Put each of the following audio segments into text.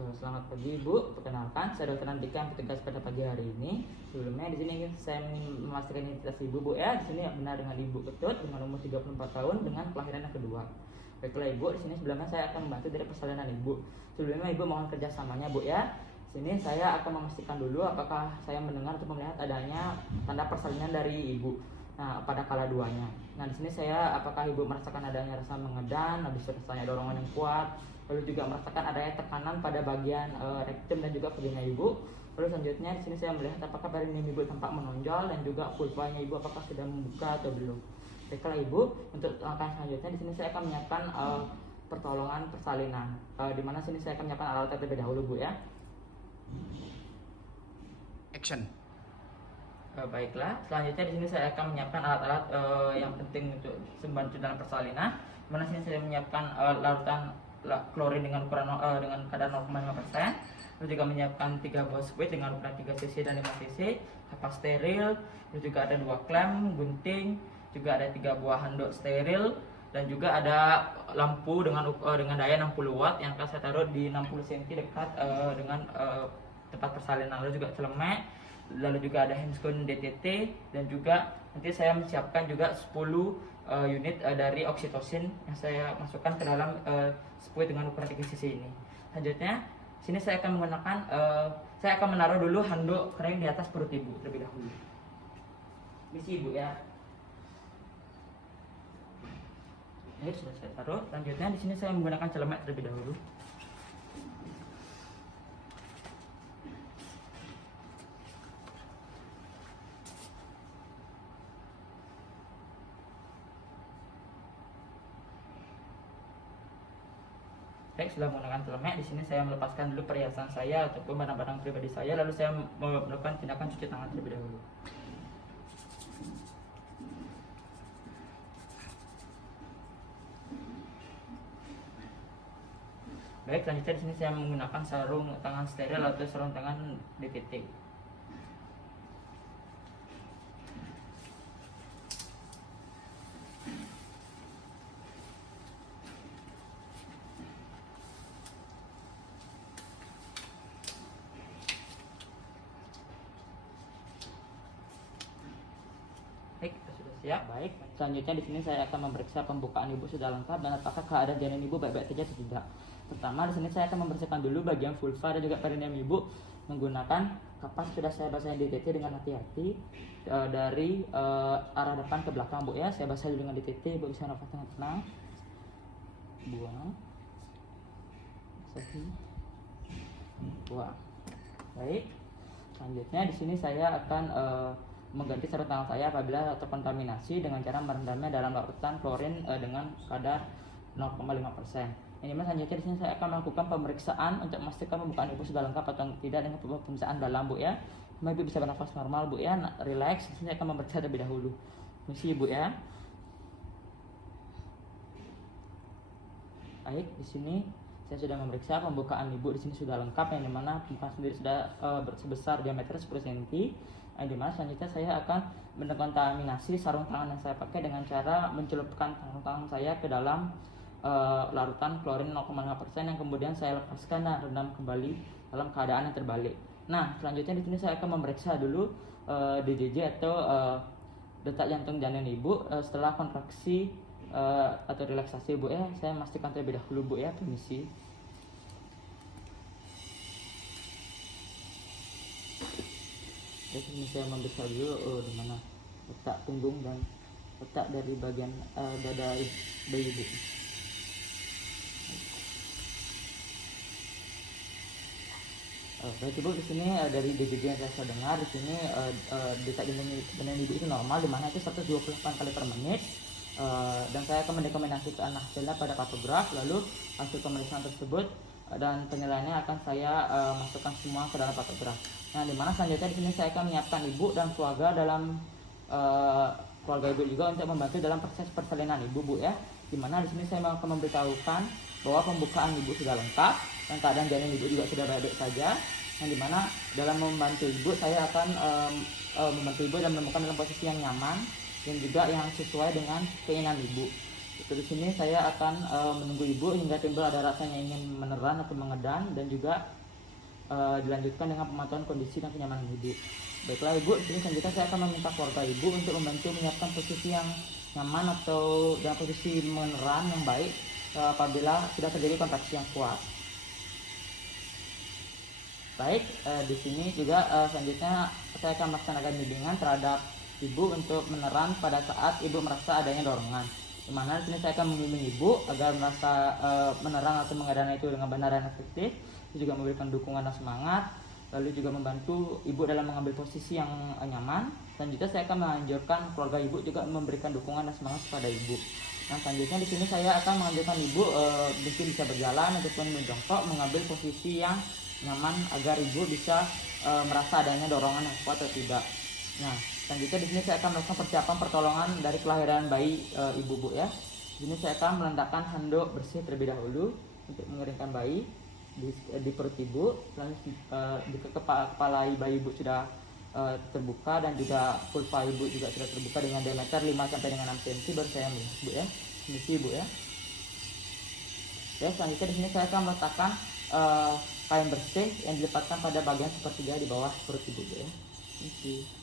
Selamat pagi Ibu, perkenalkan saya Dr. Andika yang bertugas pada pagi hari ini. Sebelumnya di sini saya ingin memastikan identitas Ibu Bu ya. Di sini benar dengan Ibu Ketut dengan umur 34 tahun dengan kelahiran yang kedua. Baiklah Ibu, di sini sebelumnya saya akan membantu dari persalinan Ibu. Sebelumnya Ibu mohon kerjasamanya Bu ya. Di sini saya akan memastikan dulu apakah saya mendengar atau melihat adanya tanda persalinan dari Ibu. Nah, pada kala duanya. Nah, di sini saya apakah Ibu merasakan adanya rasa mengedan, habis itu rasanya dorongan yang kuat, lalu juga merasakan adanya tekanan pada bagian rektum dan juga vagina Ibu. Lalu selanjutnya di sini saya melihat apakah perineum Ibu tampak menonjol dan juga vulvanya Ibu apakah sudah membuka atau belum. Baiklah Ibu, untuk langkah selanjutnya di sini saya akan menyiapkan pertolongan persalinan. Di mana sini saya akan menyiapkan alat terlebih dahulu Bu ya. Action. Baiklah, selanjutnya di sini saya akan menyiapkan alat-alat yang penting untuk membantu dalam persalinan. Di mana sini saya menyiapkan larutan klorin dengan ukuran dengan kadar 0,5%. Lalu juga menyiapkan 3 buah squid dengan ukuran 3 cc dan 5 cc, kapas steril, lalu juga ada 2 klem gunting, juga ada 3 buah handuk steril, dan juga ada lampu dengan daya 60 watt yang akan saya taruh di 60 cm dekat dengan tempat persalinan. Lalu juga celemek, lalu juga ada handscone DTT, dan juga nanti saya menyiapkan juga 10 unit dari oksitosin yang saya masukkan ke dalam squid dengan ukuran 3 cc ini. Selanjutnya sini saya akan menggunakan saya akan menaruh dulu handuk kering di atas perut Ibu terlebih dahulu. Misi Ibu ya. Ini sudah saya taruh. Selanjutnya di sini saya menggunakan celemek terlebih dahulu. Baik, setelah menggunakan celemek, di sini saya melepaskan dulu perhiasan saya ataupun barang-barang pribadi saya, lalu saya melakukan tindakan cuci tangan terlebih dahulu. Baik, selanjutnya di sini saya menggunakan sarung tangan steril atau sarung tangan DTT. Baik, kita sudah siap. Baik, selanjutnya di sini saya akan memeriksa pembukaan Ibu sudah lengkap dan apakah keadaan janin Ibu baik-baik saja atau tidak. Pertama, di sini saya akan membersihkan dulu bagian vulva dan juga perineum Ibu menggunakan kapas sudah saya basahin DTT dengan hati-hati dari arah depan ke belakang Bu ya. Saya basah dulu dengan DTT, Ibu bisa nafas dengan tenang. Buang. Satu. Buang. Baik. Selanjutnya di sini saya akan mengganti sarung tangan saya apabila terkontaminasi dengan cara merendamnya dalam larutan klorin dengan kadar 0,5%. Ini selanjutnya di sini saya akan melakukan pemeriksaan untuk memastikan pembukaan Ibu sudah lengkap atau tidak dengan pemeriksaan dalam Bu ya. Ibu bisa bernafas normal Bu ya, relax. Di sini saya akan memeriksa terlebih dahulu. Misi Ibu ya. Baik, di sini saya sudah memeriksa pembukaan Ibu di sini sudah lengkap, yang dimana pembukaan sendiri sudah sebesar diameter 10 cm. Yang dimana selanjutnya saya akan mendekontaminasi sarung tangan yang saya pakai dengan cara mencelupkan sarung tangan saya ke dalam larutan klorin 0,5% yang kemudian saya lepaskan dan rendam kembali dalam keadaan yang terbalik. Nah, selanjutnya di sini saya akan memeriksa dulu DJJ atau detak jantung janin Ibu setelah kontraksi atau relaksasi Bu ya. Saya memastikan terlebih dahulu Bu ya, permisi. Ini saya memeriksa dulu di mana letak punggung dan letak dari bagian dada bayi Ibu. Baik Ibu, di sini dari DJJ yang saya dengar di sini detak jantung Ibu itu normal, di mana itu 128 kali per menit. Dan saya akan mendekombinasikan hasilnya pada kartograf, lalu hasil pemeriksaan tersebut dan penilaiannya akan saya masukkan semua ke dalam kartograf. Nah, dimana selanjutnya di sini saya akan menyiapkan Ibu dan keluarga dalam keluarga Ibu juga untuk membantu dalam proses persalinan Ibu Bu ya. Dimana di sini saya akan memberitahukan bahwa pembukaan Ibu sudah lengkap dan keadaan janin Ibu juga sudah baik-baik saja. Yang dimana dalam membantu Ibu saya akan membantu Ibu dan menemukan dalam posisi yang nyaman dan juga yang sesuai dengan keinginan Ibu. Di sini saya akan menunggu ibu hingga timbul ada rasanya ingin meneran atau mengedan, dan juga dilanjutkan dengan pemantauan kondisi dan kenyamanan ibu. Baiklah ibu, di sini selanjutnya saya akan meminta keluarga ibu untuk membantu menyiapkan posisi yang nyaman atau dalam posisi meneran yang baik apabila sudah terjadi kontraksi yang kuat. Baik, di sini juga selanjutnya saya akan melaksanakan bimbingan terhadap ibu untuk meneran pada saat ibu merasa adanya dorongan. Di mana di sini saya akan membimbing ibu agar merasa menerang atau mengedan itu dengan benar dan efektif, juga memberikan dukungan dan semangat, lalu juga membantu ibu dalam mengambil posisi yang nyaman. Selanjutnya saya akan menganjurkan keluarga ibu juga memberikan dukungan dan semangat kepada ibu. Nah, selanjutnya di sini saya akan menganjurkan ibu mungkin bisa berjalan ataupun menjongkok mengambil posisi yang nyaman agar ibu bisa merasa adanya dorongan yang kuat atau tidak. Nah, selanjutnya di sini saya akan melakukan persiapan pertolongan dari kelahiran bayi ibu bu ya. Di sini saya akan meletakkan handuk bersih terlebih dahulu untuk mengeringkan bayi di perut ibu. Jika kepala bayi ibu sudah terbuka dan juga vulva ibu juga sudah terbuka dengan diameter 5 sampai dengan 6 cm, baru saya melihat bu ya. Ini ibu ya. Ya, selanjutnya di sini saya akan meletakkan kain bersih yang dilepaskan pada bagian sepertiga di bawah perut ibu ya. Ini.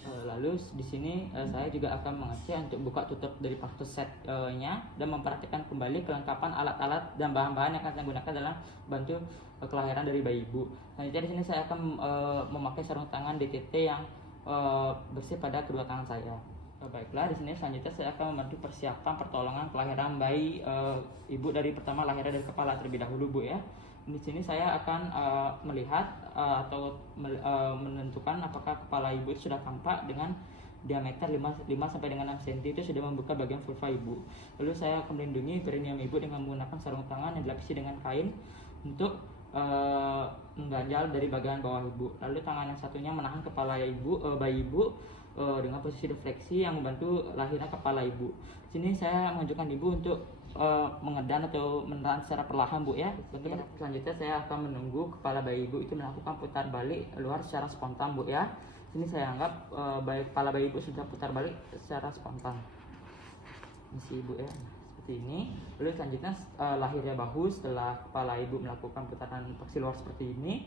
Lalu di sini saya juga akan mengecek untuk buka tutup dari partu setnya dan memperhatikan kembali kelengkapan alat-alat dan bahan-bahan yang akan saya gunakan dalam bantu kelahiran dari bayi ibu. Selanjutnya di sini saya akan memakai sarung tangan DTT yang bersih pada kedua tangan saya. Baiklah, di sini selanjutnya saya akan membantu persiapan pertolongan kelahiran bayi ibu dari pertama lahirnya dari kepala terlebih dahulu bu ya. Di sini saya akan melihat atau menentukan apakah kepala ibu itu sudah tampak dengan diameter 5 sampai dengan 6 cm, itu sudah membuka bagian vulva ibu. Lalu saya akan melindungi perineum ibu dengan menggunakan sarung tangan yang dilapisi dengan kain untuk mengganjal dari bagian bawah ibu. Lalu tangan yang satunya menahan kepala ibu, bayi ibu dengan posisi defleksi yang membantu lahirnya kepala ibu. Di sini saya mengajukan ibu untuk mengedan atau meneran secara perlahan bu ya. Selanjutnya saya akan menunggu kepala bayi ibu itu melakukan putar balik luar secara spontan bu ya. Sini saya anggap kepala bayi ibu sudah putar balik secara spontan. Ini ibu ya, seperti ini. Lalu selanjutnya lahirnya bahu setelah kepala ibu melakukan putaran paksi luar seperti ini.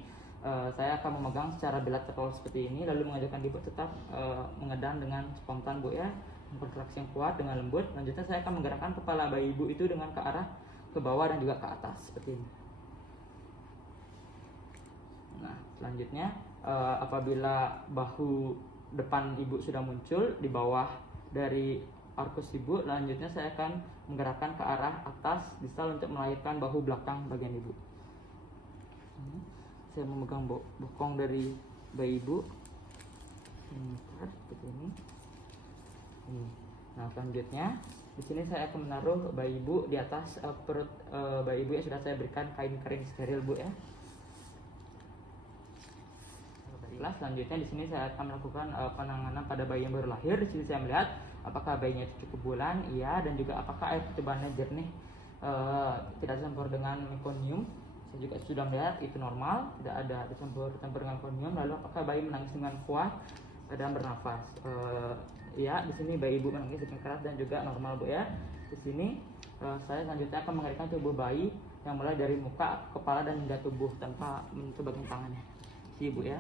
Saya akan memegang secara bilateral seperti ini, lalu mengajarkan ibu tetap mengedan dengan spontan bu ya, kontraksi yang kuat dengan lembut. Selanjutnya saya akan menggerakkan kepala bayi ibu itu dengan ke arah ke bawah dan juga ke atas seperti ini. Nah, selanjutnya apabila bahu depan ibu sudah muncul di bawah dari arkus ibu, selanjutnya saya akan menggerakkan ke arah atas distal untuk melahirkan bahu belakang bagian ibu. Saya memegang bokong dari bayi ibu seperti ini. Nah, selanjutnya di sini saya akan menaruh bayi ibu di atas perut bayi ibu yang sudah saya berikan kain kering steril bu ya. Baiklah, selanjutnya di sini saya akan melakukan penanganan pada bayi yang baru lahir. Di sini saya melihat apakah bayinya itu cukup bulan, iya, dan juga apakah air ketubannya jernih, tidak campur dengan mekonium. Saya juga sudah melihat itu normal, tidak ada campur dengan mekonium. Lalu apakah bayi menangis dengan kuat dan bernafas? Ya, di sini bayi ibu menangis dengan keras dan juga normal bu ya. Di sini saya selanjutnya akan mengeringkan tubuh bayi yang mulai dari muka, kepala dan hingga tubuh tanpa menyentuh bagian tangannya. Si ibu ya.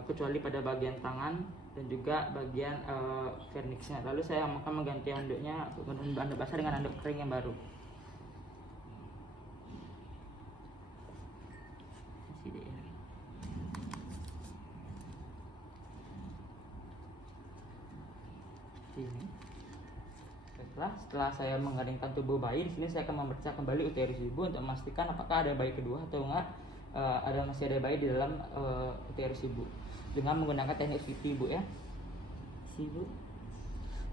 Kecuali pada bagian tangan dan juga bagian vernixnya. Lalu saya akan mengganti handuknya, handuk basah dengan handuk kering yang baru. Ini. Baiklah, setelah saya mengeringkan tubuh bayi, di sini saya akan memeriksa kembali uterus ibu untuk memastikan apakah ada bayi kedua atau enggak. Masih ada bayi di dalam uterus ibu dengan menggunakan teknik VT ibu ya. Ibu.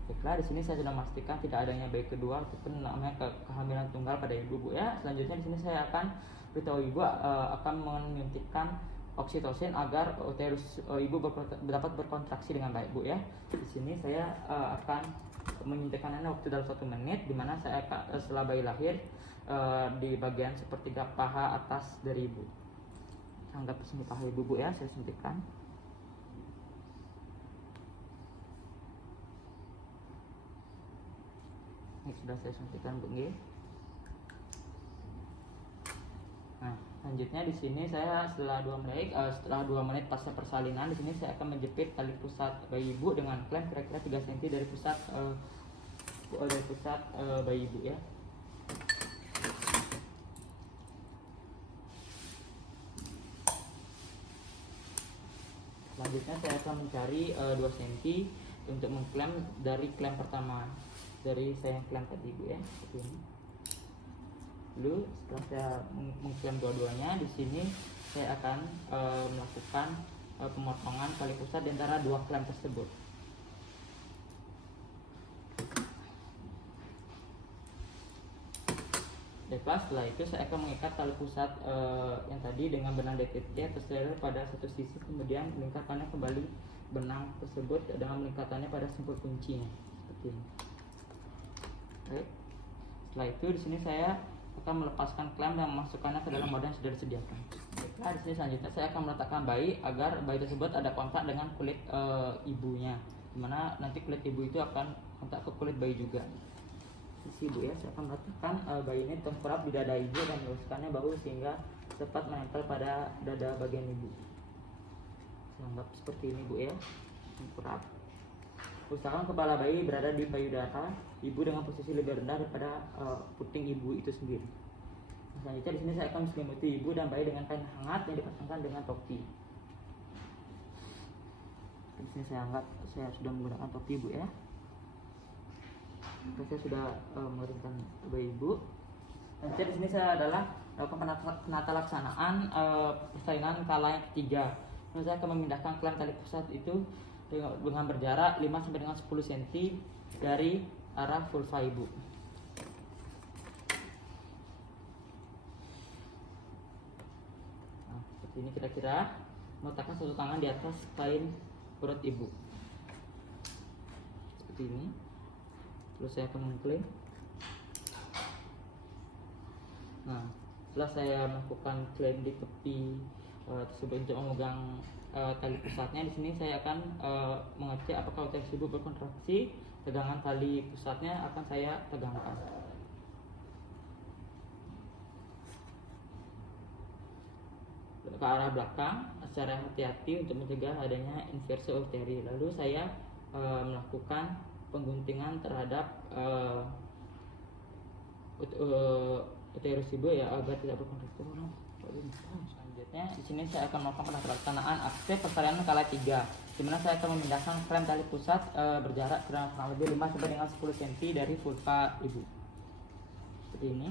Baiklah, di sini saya sudah memastikan tidak adanya bayi kedua ataupun namanya kehamilan tunggal pada ibu bu ya. Selanjutnya di sini saya akan beritahu ibu akan menyuntikkan oksitosin agar uterus ibu dapat berkontraksi dengan baik, Bu ya. Di sini saya akan menyuntikkannya waktu dalam 1 menit, dimana saya setelah bayi lahir di bagian sepertiga paha atas dari ibu. Anggap sini paha ibu, Bu ya, saya suntikkan. Ini sudah saya suntikkan, Bu. Nah, selanjutnya di sini saya setelah 2 menit pasca persalinan, di sini saya akan menjepit tali pusat bayi ibu dengan klem kira-kira 3 cm dari pusat bayi ibu ya. Selanjutnya saya akan mencari 2 cm untuk mengklem dari klem pertama dari saya yang klem tadi, Bu ya, seperti ini. Lalu setelah saya mengklem dua-duanya, di sini saya akan melakukan pemotongan tali pusat di antara 2 klem tersebut. Baiklah, setelah itu saya akan mengikat tali pusat yang tadi dengan benang DTT atau steril pada satu sisi, kemudian melingkarkannya kembali benang tersebut dengan melingkarkannya pada simpul kuncinya seperti ini. Baik. Setelah itu di sini saya akan melepaskan klem dan memasukkannya ke dalam wadah yang sudah disediakan. Baiklah, di sini selanjutnya saya akan meletakkan bayi agar bayi tersebut ada kontak dengan kulit ibunya, dimana nanti kulit ibu itu akan kontak ke kulit bayi juga. Sisi ibu ya, saya akan meletakkan bayi ini tengkurap di dada ibu dan meluskannya bahu sehingga tepat menempel pada dada bagian ibu. Saya anggap seperti ini, Bu ya, tengkurap. Usahakan kepala bayi berada di payudara ibu dengan posisi lebih rendah daripada puting ibu itu sendiri. Selanjutnya di sini saya akan menyelimuti ibu dan bayi dengan kain hangat yang dipasangkan dengan topi. Di sini saya sudah menggunakan topi, Bu ya. Saya sudah mengeringkan bayi ibu. Selanjutnya di sini saya adalah penata laksanaan persalinan kala yang ketiga. Saya akan memindahkan klem tali pusat itu dengan berjarak 5 sampai dengan 10 cm dari arah vulva ibu. Nah, seperti ini kira-kira, meletakkan satu tangan di atas kain perut ibu. Seperti ini. Terus saya akan mengklaim. Nah, setelah saya melakukan klaim di tepi tersebut untuk memegang tali pusatnya, di sini saya akan mengecek apakah uterus ibu berkontraksi. Tegangan tali pusatnya akan saya tegangkan. Ke arah belakang secara hati-hati untuk mencegah adanya inversi uteri. Lalu saya melakukan pengguntingan terhadap uterus ibu ya agar tidak berkontraksi. Selanjutnya di sini saya akan melakukan pelaksanaan aktif persalinan kala 3, di mana saya akan memindahkan klem tali pusat berjarak kurang lebih 5 sampai dengan 10 cm dari vulva ibu. Seperti ini.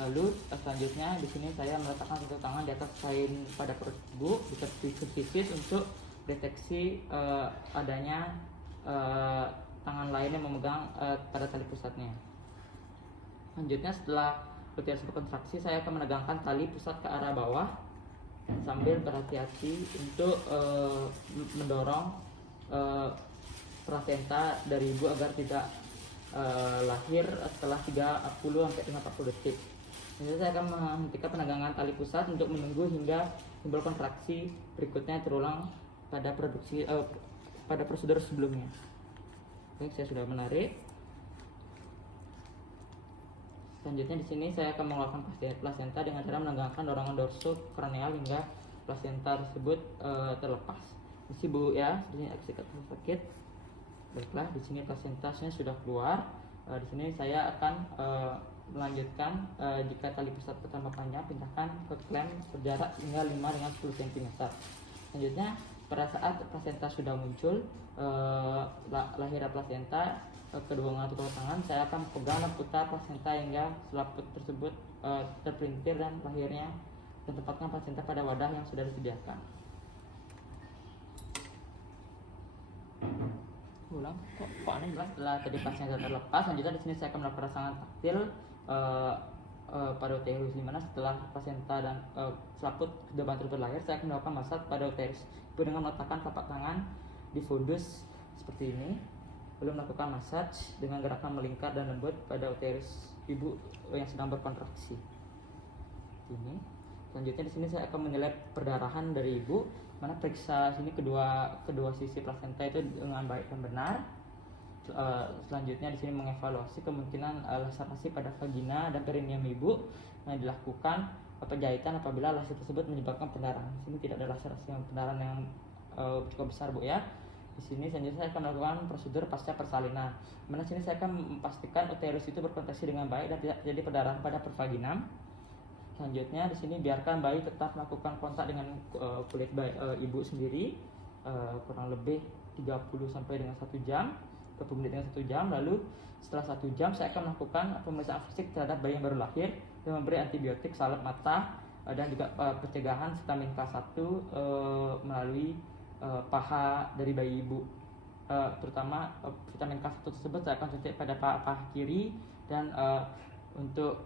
Lalu selanjutnya di sini saya meletakkan satu tangan di atas kain pada perut ibu di sisi untuk deteksi adanya tangan lain yang memegang pada tali pusatnya. Selanjutnya setelah uterus berkontraksi, saya akan menegangkan tali pusat ke arah bawah sambil berhati-hati untuk mendorong plasenta dari ibu agar tidak lahir setelah 30 sampai dengan 40 detik. Jadi saya akan menghentikan penegangan tali pusat untuk menunggu hingga timbul kontraksi berikutnya terulang pada pada prosedur sebelumnya. Baik, saya sudah menarik. Selanjutnya di sini saya akan mengeluarkan plasenta dengan cara menegangkan dorongan dorsokranial hingga plasenta tersebut terlepas. Mesti Bu ya, di sini agak sakit. Baiklah, di sini plasentanya sudah keluar. Di sini saya akan melanjutkan jika tali pusat pertama panjang, pindahkan ke klem berjarak hingga 5 dengan 10 cm. Selanjutnya pada saat plasenta sudah muncul, lahirnya plasenta, kedua tangan saya akan pegang dan putar plasenta hingga selaput tersebut terpelintir dan lahirnya, dan tempatkan plasenta pada wadah yang sudah disediakan. Ulang, kok aneh jelas. Setelah tadi plasenta terlepas, selanjutnya di sini saya akan melakukan rangsangan taktil pada uterus, dimana setelah plasenta dan selaput kedua terus berlayar, saya akan melakukan massage pada uterus dengan meletakkan telapak tangan di fundus seperti ini, lalu melakukan massage dengan gerakan melingkar dan lembut pada uterus ibu yang sedang berkontraksi. Ini. Selanjutnya di sini saya akan menilai perdarahan dari ibu, mana periksa sini kedua sisi plasenta itu dengan baik dan benar. Selanjutnya di sini mengevaluasi kemungkinan laserasi pada vagina dan perineum ibu yang dilakukan penjahitan apabila laser tersebut menyebabkan pendarahan. Di sini tidak ada laserasi pendarahan yang cukup besar, Bu ya. Di sini selanjutnya saya akan melakukan prosedur pasca persalinan. Mana sini saya akan memastikan uterus itu berkontraksi dengan baik dan tidak terjadi perdarahan pada pervaginam. Selanjutnya di sini biarkan bayi tetap melakukan kontak dengan kulit ibu sendiri kurang lebih 30 sampai dengan 1 jam, 20 menit dengan 1 jam. Lalu setelah 1 jam saya akan melakukan pemeriksaan fisik terhadap bayi yang baru lahir dan memberi antibiotik, salep mata dan juga pencegahan vitamin K1 melalui paha dari bayi ibu. Terutama vitamin K1 tersebut saya akan suntik pada paha kiri, dan untuk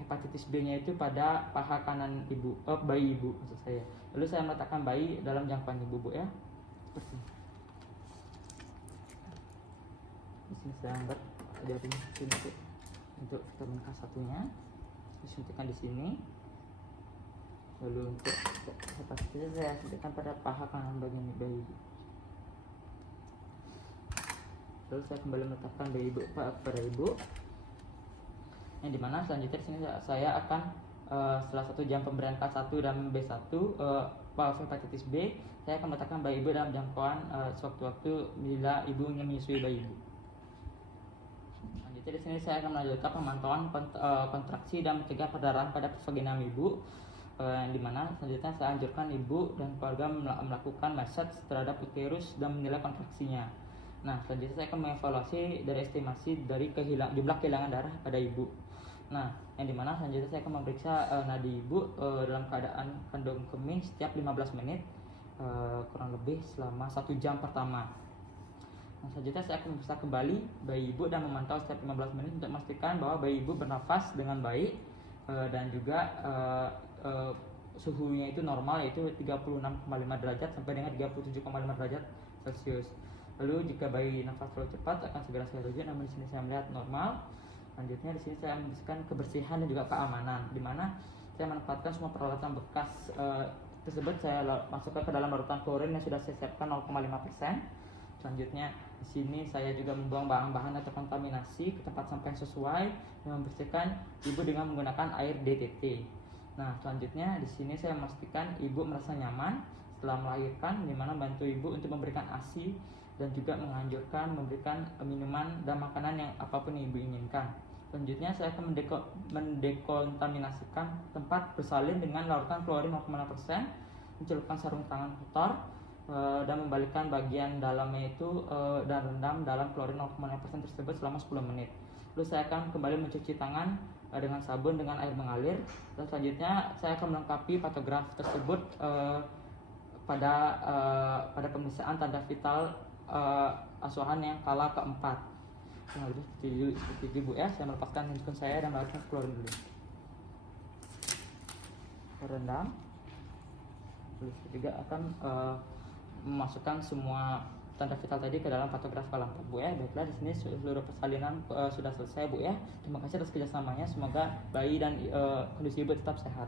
hepatitis B-nya itu pada paha kanan ibu, bayi ibu maksud saya. Lalu saya meletakkan bayi dalam jangkauan ibu, Bu ya. Seperti ini. Di sini saya angkat dari sini untuk vitamin K1-nya disuntikkan di sini. Lalu untuk hepatitis saya suntikkan pada paha kanan bagian bayi ibu. Lalu saya kembali meletakkan bayi ibu pada ibu, yang dimana selanjutnya di sini saya akan setelah 1 jam pemberian K1 dan B1 hepatitis B, saya akan meletakkan bayi ibu dalam jangkauan sewaktu-waktu bila ibu ingin menyusui bayi ibu. Selanjutnya di sini saya akan melanjutkan pemantauan kontraksi dan mencegah perdarahan pada vaginam ibu, yang dimana selanjutnya saya anjurkan ibu dan keluarga melakukan massage terhadap uterus dan menilai kontraksinya. Nah, selanjutnya saya akan mengevaluasi dari estimasi dari jumlah kehilangan darah pada ibu. Nah, yang dimana selanjutnya saya akan memeriksa nadi ibu dalam keadaan kandung kemih setiap 15 menit kurang lebih selama 1 jam pertama. Nah, selanjutnya saya akan memeriksa kembali bayi ibu dan memantau setiap 15 menit untuk memastikan bahwa bayi ibu bernafas dengan baik dan juga suhunya itu normal, yaitu 36,5 derajat sampai dengan 37,5 derajat Celcius. Lalu jika bayi nafas terlalu cepat akan segera saya rujuk, namun di sini saya melihat normal. Selanjutnya di sini saya membersihkan kebersihan dan juga keamanan, di mana saya menempatkan semua peralatan bekas tersebut saya masukkan ke dalam larutan klorin yang sudah saya siapkan 0,5%. Selanjutnya di sini saya juga membuang bahan-bahan atau kontaminasi ke tempat sampah yang sesuai dan membersihkan ibu dengan menggunakan air DTT. Nah, selanjutnya di sini saya memastikan ibu merasa nyaman setelah melahirkan, di mana bantu ibu untuk memberikan ASI dan juga menganjurkan memberikan minuman dan makanan yang apapun yang ibu inginkan. Selanjutnya saya akan mendekontaminasikan tempat bersalin dengan larutan klorin 0,5%, mencelupkan sarung tangan kotor dan membalikkan bagian dalamnya itu dan rendam dalam klorin 0,5% tersebut selama 10 menit. Lalu saya akan kembali mencuci tangan dengan sabun dengan air mengalir, dan selanjutnya saya akan melengkapi patograf tersebut pada pemeriksaan tanda vital asuhan yang kala keempat. Nah, seperti itu Bu ya. Saya melepaskan handphone saya dan melakukan klorin dulu. Rendam. Terus juga akan memasukkan semua tanda vital tadi ke dalam patograf kala 4 Bu ya. Baiklah, di sini seluruh persalinan sudah selesai Bu ya. Terima kasih atas kerjasamanya. Semoga bayi dan kondisi ibu tetap sehat.